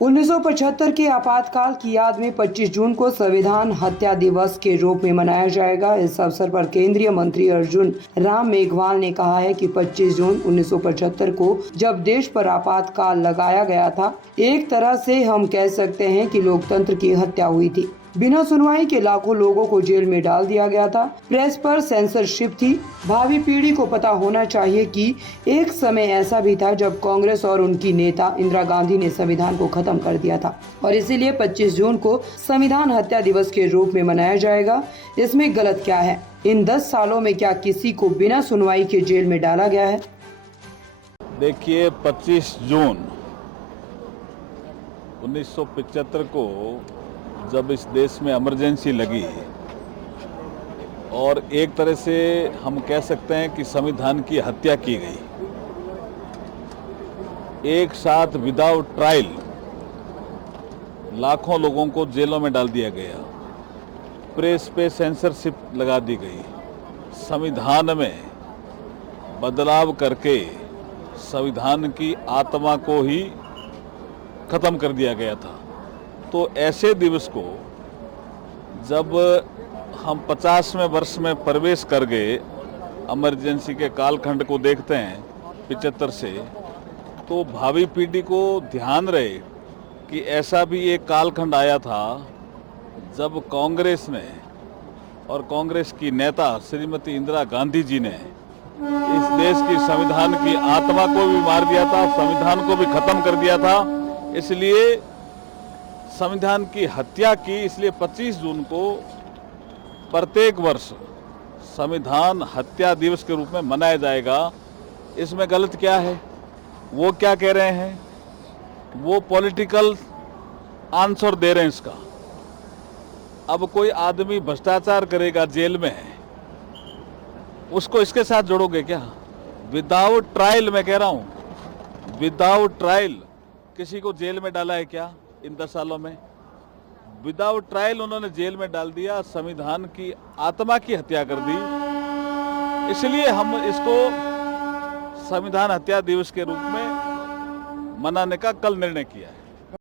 1975 के आपातकाल की याद में 25 जून को संविधान हत्या दिवस के रूप में मनाया जाएगा। इस अवसर पर केंद्रीय मंत्री अर्जुन राम मेघवाल ने कहा है कि 25 जून 1975 को जब देश पर आपातकाल लगाया गया था, एक तरह से हम कह सकते हैं कि लोकतंत्र की हत्या हुई थी। बिना सुनवाई के लाखों लोगों को जेल में डाल दिया गया था। प्रेस पर सेंसरशिप थी। भावी पीढ़ी को पता होना चाहिए कि एक समय ऐसा भी था जब कांग्रेस और उनकी नेता इंदिरा गांधी ने संविधान को खत्म कर दिया था और इसीलिए 25 जून को संविधान हत्या दिवस के रूप में मनाया जाएगा। इसमें गलत क्या है? इन 10 सालों में क्या किसी को बिना सुनवाई के जेल में डाला गया है? देखिए, 25 जून 1975 को जब इस देश में इमरजेंसी लगी और एक तरह से हम कह सकते हैं कि संविधान की हत्या की गई, एक साथ विदाउट ट्रायल लाखों लोगों को जेलों में डाल दिया गया, प्रेस पे सेंसरशिप लगा दी गई, संविधान में बदलाव करके संविधान की आत्मा को ही खत्म कर दिया गया था। तो ऐसे दिवस को जब हम 50वें वर्ष में प्रवेश कर गए, इमरजेंसी के कालखंड को देखते हैं 75 से, तो भावी पीढ़ी को ध्यान रहे कि ऐसा भी एक कालखंड आया था जब कांग्रेस ने और कांग्रेस की नेता श्रीमती इंदिरा गांधी जी ने इस देश की संविधान की आत्मा को भी मार दिया था, संविधान को भी खत्म कर दिया था। इसलिए संविधान की हत्या की, इसलिए 25 जून को प्रत्येक वर्ष संविधान हत्या दिवस के रूप में मनाया जाएगा। इसमें गलत क्या है? वो क्या कह रहे हैं? वो पॉलिटिकल आंसर दे रहे हैं इसका। अब कोई आदमी भ्रष्टाचार करेगा, जेल में है, उसको इसके साथ जोड़ोगे क्या? विदाउट ट्रायल, मैं कह रहा हूं, विदाउट ट्रायल किसी को जेल में डाला है क्या इन 10 सालों में? विदाउट ट्रायल उन्होंने जेल में डाल दिया, संविधान की आत्मा की हत्या कर दी। इसलिए हम इसको संविधान हत्या दिवस के रूप में मनाने का कल निर्णय किया है।